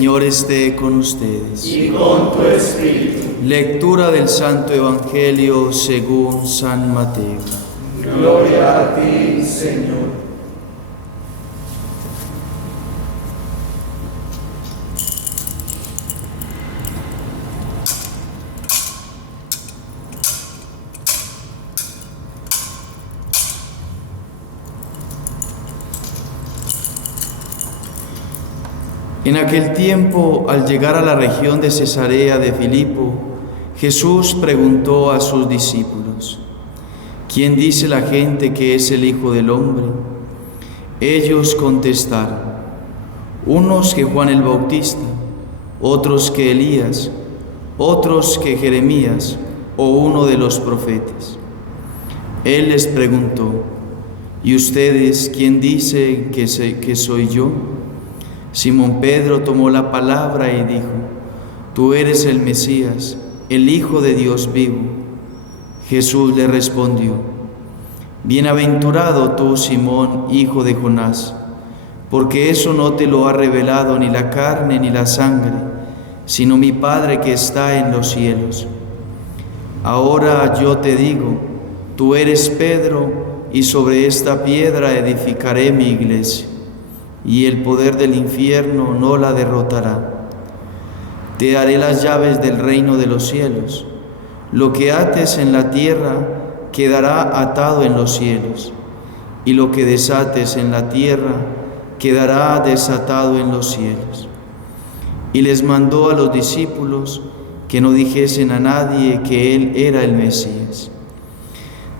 Señor esté con ustedes. Y con tu espíritu. Lectura del Santo Evangelio según San Mateo. Gloria a ti, Señor. En aquel tiempo, al llegar a la región de Cesarea de Filipo, Jesús preguntó a sus discípulos: ¿Quién dice la gente que es el Hijo del Hombre? Ellos contestaron: unos que Juan el Bautista, otros que Elías, otros que Jeremías o uno de los profetas. Él les preguntó: ¿y ustedes quién dicen que soy yo? Simón Pedro tomó la palabra y dijo: Tú eres el Mesías, el Hijo de Dios vivo. Jesús le respondió: Bienaventurado tú, Simón, hijo de Jonás, porque eso no te lo ha revelado ni la carne ni la sangre, sino mi Padre que está en los cielos. Ahora yo te digo, tú eres Pedro, y sobre esta piedra edificaré mi iglesia, y el poder del infierno no la derrotará. Te daré las llaves del reino de los cielos. Lo que ates en la tierra quedará atado en los cielos, y lo que desates en la tierra quedará desatado en los cielos. Y les mandó a los discípulos que no dijesen a nadie que él era el Mesías.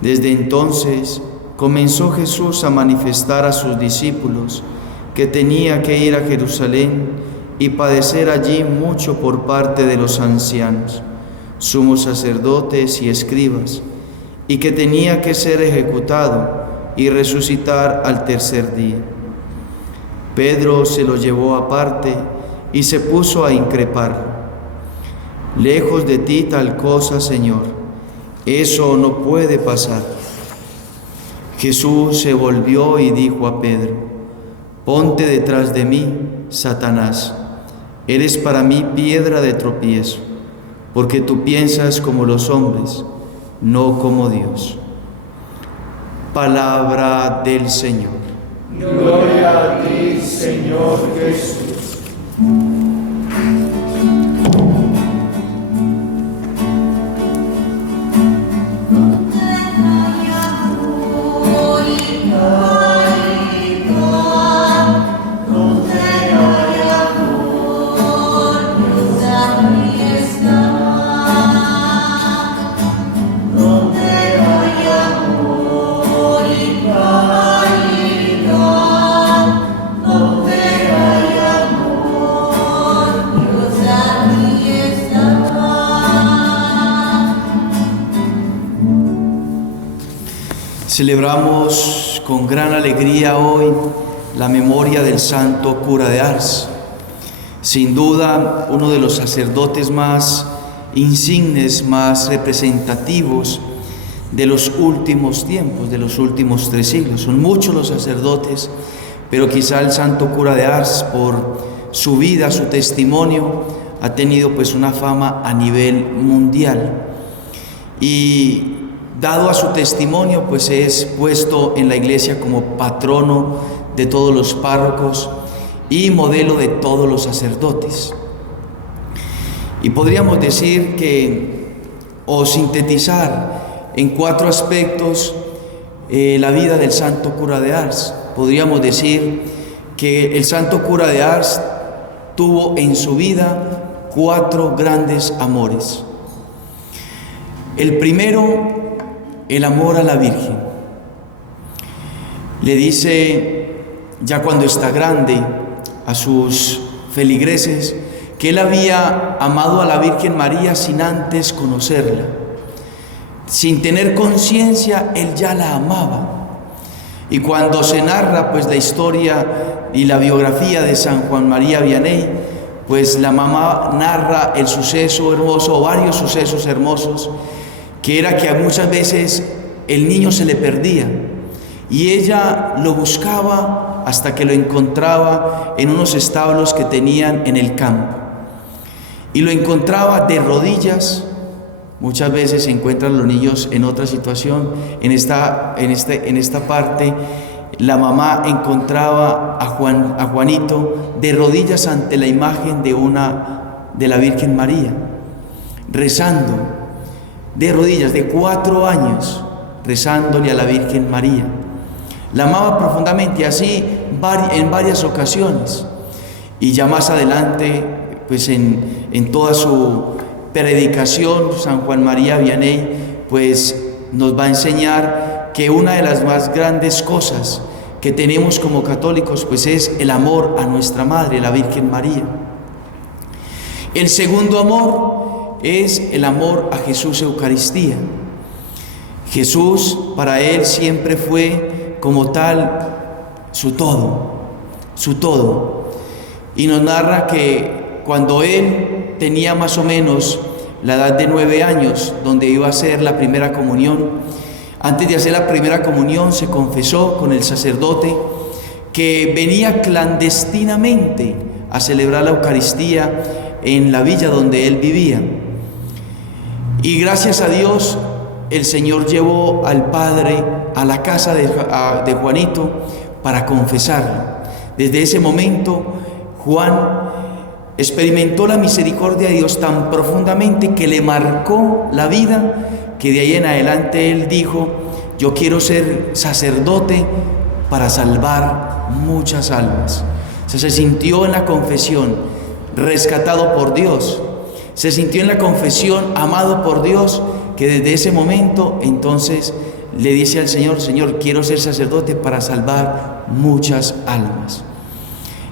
Desde entonces comenzó Jesús a manifestar a sus discípulos que tenía que ir a Jerusalén y padecer allí mucho por parte de los ancianos, sumos sacerdotes y escribas, y que tenía que ser ejecutado y resucitar al tercer día. Pedro se lo llevó aparte y se puso a increparlo: Lejos de ti tal cosa, Señor, eso no puede pasar. Jesús se volvió y dijo a Pedro: Ponte detrás de mí, Satanás. Eres para mí piedra de tropiezo, porque tú piensas como los hombres, no como Dios. Palabra del Señor. Gloria a ti, Señor Jesús. Celebramos con gran alegría hoy la memoria del santo cura de Ars. Sin duda, uno de los sacerdotes más insignes, más representativos de los últimos tiempos, de los últimos 3 siglos. Son muchos los sacerdotes, pero quizá el santo cura de Ars, por su vida, su testimonio, ha tenido pues una fama a nivel mundial. Y dado a su testimonio, pues es puesto en la iglesia como patrono de todos los párrocos y modelo de todos los sacerdotes. Y podríamos decir que, o sintetizar en 4 aspectos la vida del santo cura de Ars. Podríamos decir que el santo cura de Ars tuvo en su vida 4 grandes amores. El primero, el amor a la Virgen. Le dice, ya cuando está grande, a sus feligreses, que él había amado a la Virgen María sin antes conocerla. Sin tener conciencia, él ya la amaba. Y cuando se narra pues la historia y la biografía de San Juan María Vianney, pues la mamá narra el suceso hermoso, o varios sucesos hermosos, que era que muchas veces el niño se le perdía y ella lo buscaba hasta que lo encontraba en unos establos que tenían en el campo. Y lo encontraba de rodillas. Muchas veces se encuentran los niños en otra situación. En esta parte, la mamá encontraba a Juanito de rodillas ante la imagen de la Virgen María, rezando, de rodillas, de 4 años, rezándole a la Virgen María. La amaba profundamente, así en varias ocasiones. Y ya más adelante, pues en toda su predicación, San Juan María Vianney, pues nos va a enseñar que una de las más grandes cosas que tenemos como católicos, pues es el amor a nuestra Madre, la Virgen María. El segundo amor es el amor a Jesús Eucaristía. Jesús para él siempre fue como tal su todo. Y nos narra que cuando él tenía más o menos la edad de 9 años, donde iba a hacer la primera comunión, antes de hacer la primera comunión se confesó con el sacerdote que venía clandestinamente a celebrar la Eucaristía en la villa donde él vivía. Y gracias a Dios, el Señor llevó al Padre a la casa de Juanito para confesarlo. Desde ese momento, Juan experimentó la misericordia de Dios tan profundamente que le marcó la vida, que de ahí en adelante él dijo: yo quiero ser sacerdote para salvar muchas almas. O sea, se sintió en la confesión rescatado por Dios, se sintió en la confesión amado por Dios, que desde ese momento entonces le dice al Señor: Señor, quiero ser sacerdote para salvar muchas almas.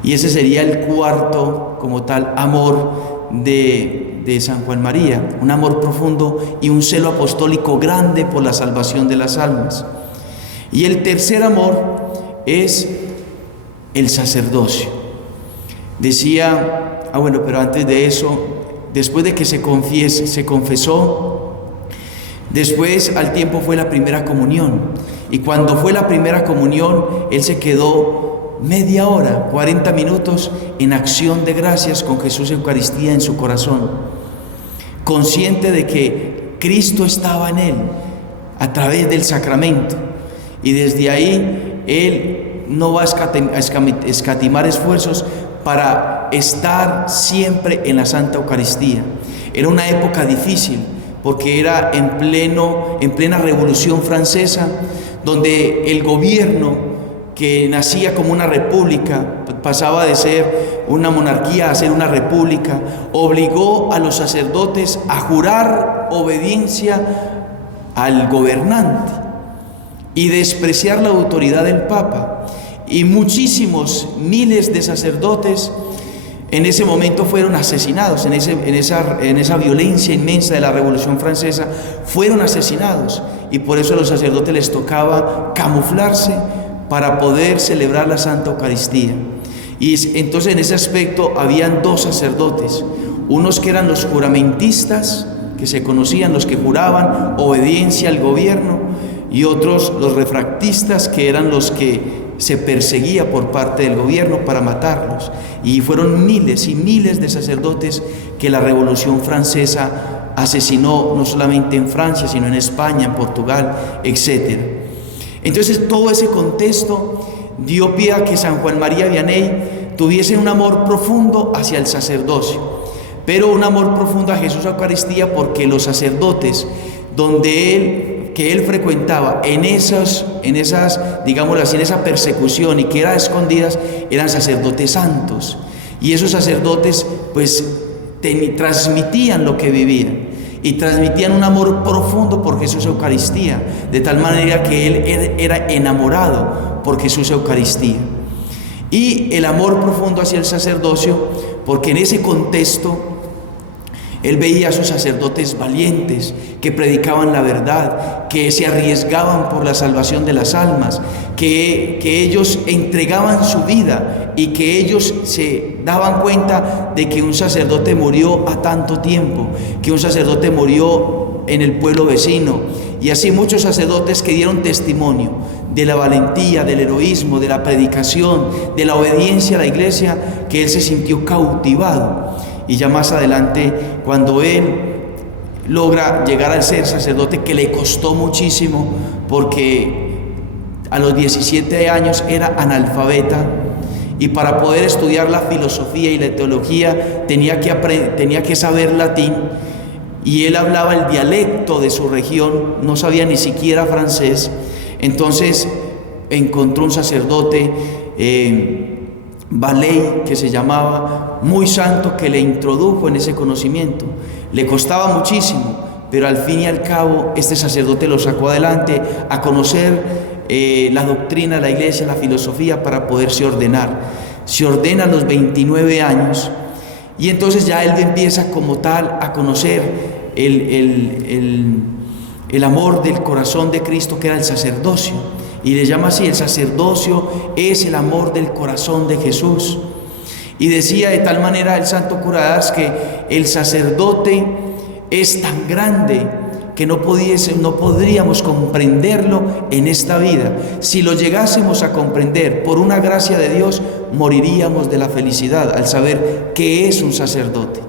Y ese sería el cuarto, como tal, amor de San Juan María, un amor profundo y un celo apostólico grande por la salvación de las almas. Y el tercer amor es el sacerdocio. Decía, pero antes de eso, después de que se confesó, después al tiempo fue la primera comunión. Y cuando fue la primera comunión, él se quedó media hora, 40 minutos en acción de gracias con Jesús Eucaristía en su corazón, consciente de que Cristo estaba en él a través del sacramento, y desde ahí él no va a escatimar esfuerzos para estar siempre en la Santa Eucaristía. Era una época difícil porque era en plena Revolución Francesa, donde el gobierno, que nacía como una república, pasaba de ser una monarquía a ser una república, obligó a los sacerdotes a jurar obediencia al gobernante y despreciar la autoridad del Papa. Y muchísimos, miles de sacerdotes en ese momento fueron asesinados, en esa violencia inmensa de la Revolución Francesa, fueron asesinados, y por eso a los sacerdotes les tocaba camuflarse para poder celebrar la Santa Eucaristía. Y entonces en ese aspecto habían 2 sacerdotes, unos que eran los juramentistas, que se conocían, los que juraban obediencia al gobierno, y otros los refractistas, que eran los que se perseguía por parte del gobierno para matarlos. Y fueron miles y miles de sacerdotes que la Revolución Francesa asesinó, no solamente en Francia, sino en España, en Portugal, etc. Entonces todo ese contexto dio pie a que San Juan María Vianney tuviese un amor profundo hacia el sacerdocio, pero un amor profundo a Jesús Eucaristía, porque los sacerdotes que él frecuentaba en esas, digámoslo así, en esa persecución, y que era a escondidas, eran sacerdotes santos, y esos sacerdotes pues transmitían lo que vivían, y transmitían un amor profundo por Jesús Eucaristía, de tal manera que él era enamorado por Jesús Eucaristía. Y el amor profundo hacia el sacerdocio, porque en ese contexto él veía a sus sacerdotes valientes, que predicaban la verdad, que se arriesgaban por la salvación de las almas, que ellos entregaban su vida, y que ellos se daban cuenta de que un sacerdote murió a tanto tiempo, que un sacerdote murió en el pueblo vecino, y así muchos sacerdotes que dieron testimonio de la valentía, del heroísmo, de la predicación, de la obediencia a la iglesia, que él se sintió cautivado. Y ya más adelante, cuando él logra llegar al ser sacerdote, que le costó muchísimo, porque a los 17 años era analfabeta, y para poder estudiar la filosofía y la teología tenía que saber latín, y él hablaba el dialecto de su región, no sabía ni siquiera francés. Entonces encontró un sacerdote, Valey, que se llamaba, muy santo, que le introdujo en ese conocimiento. Le costaba muchísimo, pero al fin y al cabo este sacerdote lo sacó adelante a conocer la doctrina de la iglesia, la filosofía, para poderse ordenar. Se ordena a los 29 años, y entonces ya él empieza como tal a conocer el amor del corazón de Cristo, que era el sacerdocio, y le llama así: el sacerdocio es el amor del corazón de Jesús. Y decía de tal manera el santo cura de Ars que el sacerdote es tan grande que no podríamos comprenderlo en esta vida. Si lo llegásemos a comprender por una gracia de Dios, moriríamos de la felicidad al saber qué es un sacerdote.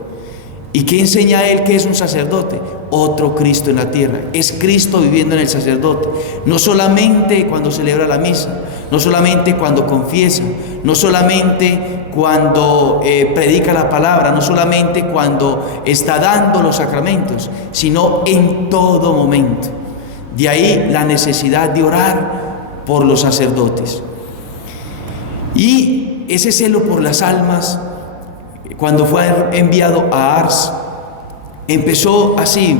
¿Y qué enseña él que es un sacerdote? Otro Cristo en la tierra. Es Cristo viviendo en el sacerdote. No solamente cuando celebra la misa, no solamente cuando confiesa, no solamente cuando predica la palabra, no solamente cuando está dando los sacramentos, sino en todo momento. De ahí la necesidad de orar por los sacerdotes. Y ese celo por las almas, cuando fue enviado a Ars, empezó así: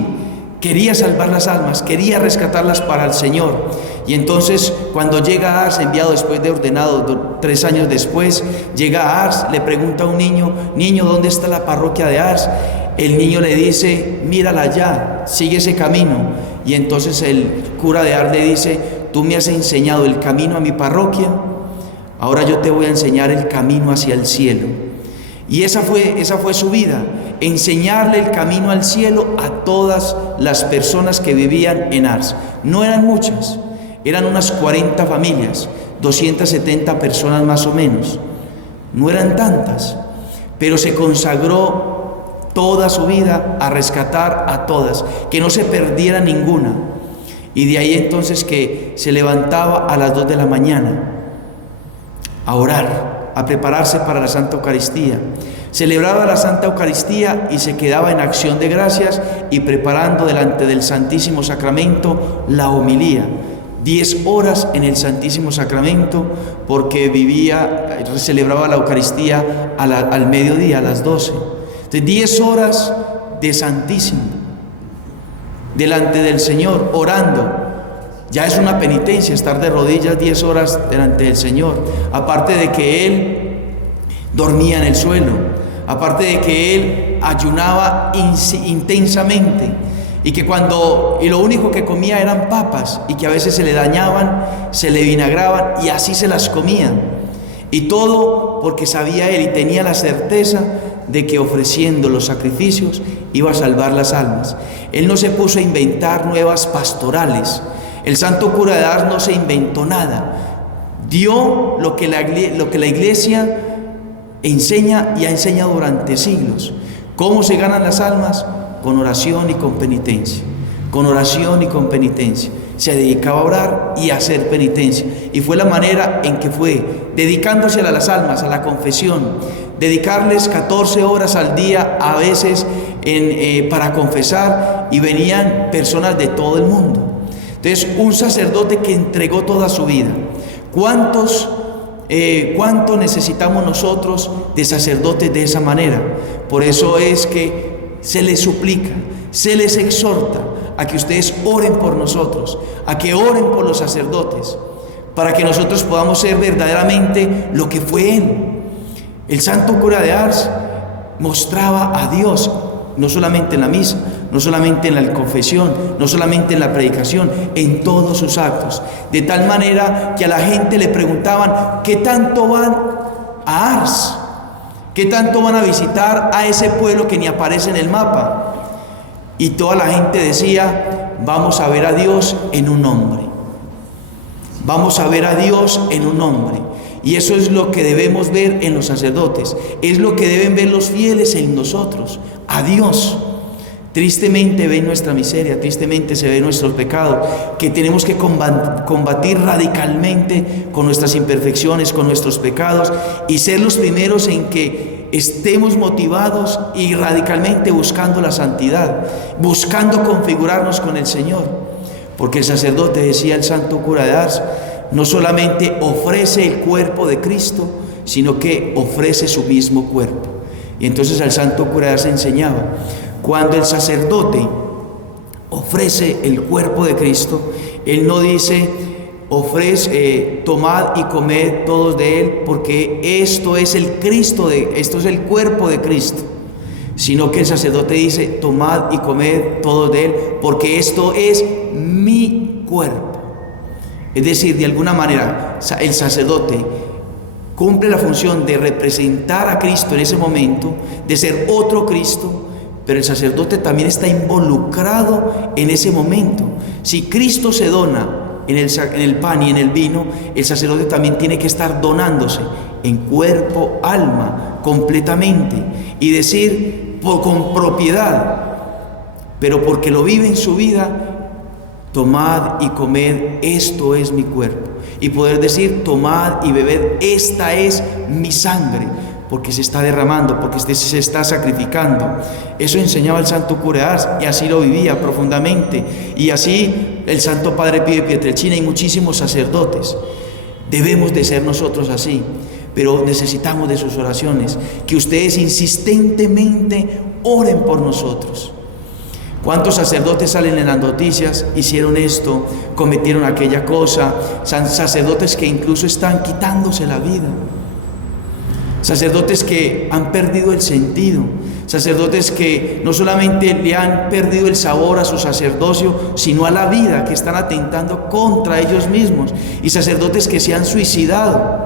quería salvar las almas, quería rescatarlas para el Señor. Y entonces cuando llega a Ars, enviado después de ordenado, 3 años después, llega a Ars, le pregunta a un niño: niño, ¿dónde está la parroquia de Ars? El niño le dice: mírala allá, sigue ese camino. Y entonces el cura de Ars le dice: tú me has enseñado el camino a mi parroquia, ahora yo te voy a enseñar el camino hacia el cielo. Y esa fue su vida: enseñarle el camino al cielo a todas las personas que vivían en Ars. No eran muchas, eran unas 40 familias, 270 personas más o menos. No eran tantas, pero se consagró toda su vida a rescatar a todas, que no se perdiera ninguna. Y de ahí entonces que se levantaba a las 2 de la mañana a orar, a prepararse para la Santa Eucaristía. Celebraba la Santa Eucaristía y se quedaba en acción de gracias y preparando delante del Santísimo Sacramento la homilía. 10 horas en el Santísimo Sacramento, porque celebraba la Eucaristía al mediodía, a las 12. Entonces 10 horas de Santísimo delante del Señor, orando. Ya es una penitencia estar de rodillas 10 horas delante del Señor. Aparte de que él dormía en el suelo, aparte de que él ayunaba intensamente, y que lo único que comía eran papas, y que a veces se le dañaban, se le vinagraban, y así se las comía. Y todo porque sabía él y tenía la certeza de que ofreciendo los sacrificios iba a salvar las almas. Él no se puso a inventar nuevas pastorales. El santo cura de Ars no se inventó nada. Dio lo que la iglesia enseña y ha enseñado durante siglos. ¿Cómo se ganan las almas? Con oración y con penitencia. Con oración y con penitencia. Se dedicaba a orar y a hacer penitencia. Y fue la manera en que fue, dedicándose a las almas, a la confesión. Dedicarles 14 horas al día, a veces para confesar, y venían personas de todo el mundo. Entonces, un sacerdote que entregó toda su vida. ¿Cuánto necesitamos nosotros de sacerdotes de esa manera? Por eso es que se les suplica, se les exhorta a que ustedes oren por nosotros, a que oren por los sacerdotes, para que nosotros podamos ser verdaderamente lo que fue él. El santo cura de Ars mostraba a Dios, no solamente en la misa, no solamente en la confesión, no solamente en la predicación, en todos sus actos. De tal manera que a la gente le preguntaban: ¿qué tanto van a Ars? ¿Qué tanto van a visitar a ese pueblo que ni aparece en el mapa? Y toda la gente decía: vamos a ver a Dios en un hombre. Vamos a ver a Dios en un hombre. Y eso es lo que debemos ver en los sacerdotes. Es lo que deben ver los fieles en nosotros, a Dios. Tristemente ven nuestra miseria, tristemente se ven nuestros pecados, que tenemos que combatir radicalmente con nuestras imperfecciones, con nuestros pecados, y ser los primeros en que estemos motivados y radicalmente buscando la santidad, buscando configurarnos con el Señor. Porque el sacerdote, decía el santo cura de Ars, no solamente ofrece el cuerpo de Cristo, sino que ofrece su mismo cuerpo. Y entonces al santo cura de Ars enseñaba, cuando el sacerdote ofrece el cuerpo de Cristo, él no dice, tomad y comed todos de él, porque esto es el cuerpo de Cristo, sino que el sacerdote dice, tomad y comed todos de él, porque esto es mi cuerpo. Es decir, de alguna manera, el sacerdote cumple la función de representar a Cristo en ese momento, de ser otro Cristo, pero el sacerdote también está involucrado en ese momento. Si Cristo se dona en el pan y en el vino, el sacerdote también tiene que estar donándose en cuerpo, alma, completamente, y decir con propiedad, pero porque lo vive en su vida, tomad y comed, esto es mi cuerpo. Y poder decir, tomad y bebed, esta es mi sangre, porque se está derramando, porque se está sacrificando. Eso enseñaba el santo cura de Ars, y así lo vivía profundamente. Y así el santo padre Pío de Pietrelcina y muchísimos sacerdotes. Debemos de ser nosotros así, pero necesitamos de sus oraciones, que ustedes insistentemente oren por nosotros. ¿Cuántos sacerdotes salen en las noticias? Hicieron esto, cometieron aquella cosa. Sacerdotes que incluso están quitándose la vida. Sacerdotes que han perdido el sentido, sacerdotes que no solamente le han perdido el sabor a su sacerdocio, sino a la vida, que están atentando contra ellos mismos, y sacerdotes que se han suicidado.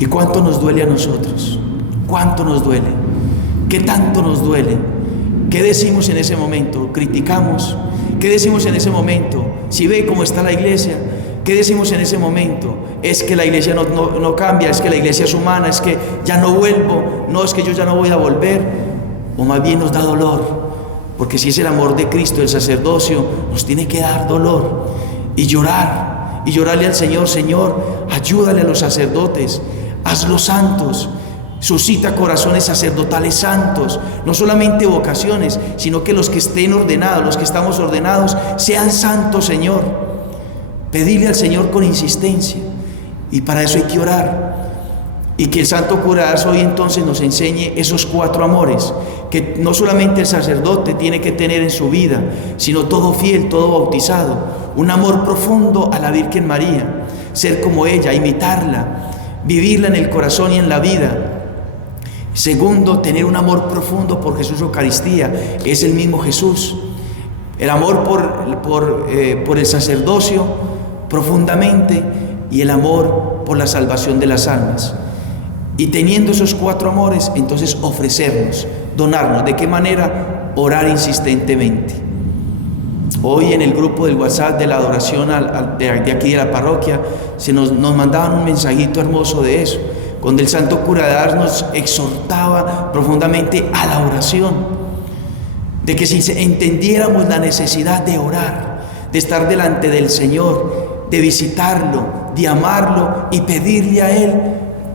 ¿Y cuánto nos duele a nosotros? ¿Cuánto nos duele? ¿Qué tanto nos duele? ¿Qué decimos en ese momento? ¿Criticamos? ¿Qué decimos en ese momento? Si ve cómo está la iglesia, ¿qué decimos en ese momento? Es que la iglesia no cambia, es que la iglesia es humana, es que ya no vuelvo, no, es que yo ya no voy a volver. O más bien nos da dolor, porque si es el amor de Cristo, el sacerdocio, nos tiene que dar dolor y llorarle al Señor. Señor, ayúdale a los sacerdotes, hazlos santos, suscita corazones sacerdotales santos, no solamente vocaciones, sino que los que estén ordenados, los que estamos ordenados, sean santos, Señor. Pedirle al Señor con insistencia, y para eso hay que orar. Y que el santo cura de Ars hoy entonces nos enseñe esos 4 amores que no solamente el sacerdote tiene que tener en su vida, sino todo fiel, todo bautizado. Un amor profundo a la Virgen María, ser como ella, imitarla, vivirla en el corazón y en la vida. Segundo, tener un amor profundo por Jesús Eucaristía, es el mismo Jesús. El amor por el sacerdocio profundamente, y el amor por la salvación de las almas. Y teniendo esos 4 amores, entonces ofrecernos, donarnos. ¿De qué manera? Orar insistentemente. Hoy en el grupo del WhatsApp de la adoración de aquí de la parroquia, nos mandaban un mensajito hermoso de eso, donde el santo cura de Ars nos exhortaba profundamente a la oración, de que si entendiéramos la necesidad de orar, de estar delante del Señor, de visitarlo, de amarlo y pedirle a Él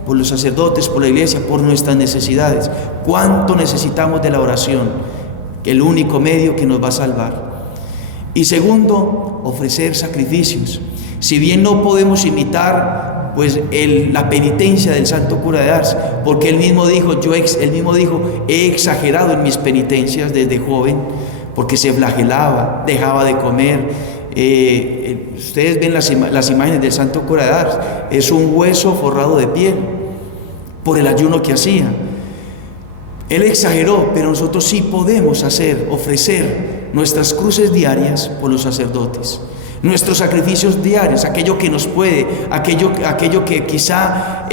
por los sacerdotes, por la iglesia, por nuestras necesidades. ¿Cuánto necesitamos de la oración? El único medio que nos va a salvar. Y segundo, ofrecer sacrificios. Si bien no podemos imitar la penitencia del santo cura de Ars, porque él mismo dijo, he exagerado en mis penitencias desde joven, porque se flagelaba, dejaba de comer. Ustedes ven las imágenes del santo cura de Ars, es un hueso forrado de piel por el ayuno que hacía. Él exageró, pero nosotros sí podemos ofrecer nuestras cruces diarias por los sacerdotes, Nuestros sacrificios diarios, aquello que nos puede, aquello que quizá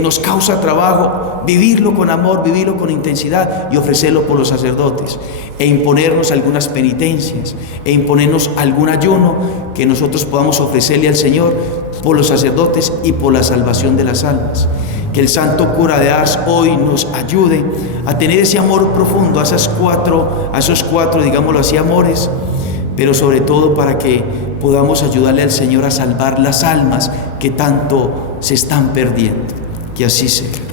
nos causa trabajo, vivirlo con amor, vivirlo con intensidad y ofrecerlo por los sacerdotes, e imponernos algunas penitencias, e imponernos algún ayuno que nosotros podamos ofrecerle al Señor por los sacerdotes y por la salvación de las almas. Que el Santo Cura de Ars hoy nos ayude a tener ese amor profundo, a esos cuatro, digámoslo así, amores, pero sobre todo para que podamos ayudarle al Señor a salvar las almas que tanto se están perdiendo. Que así sea.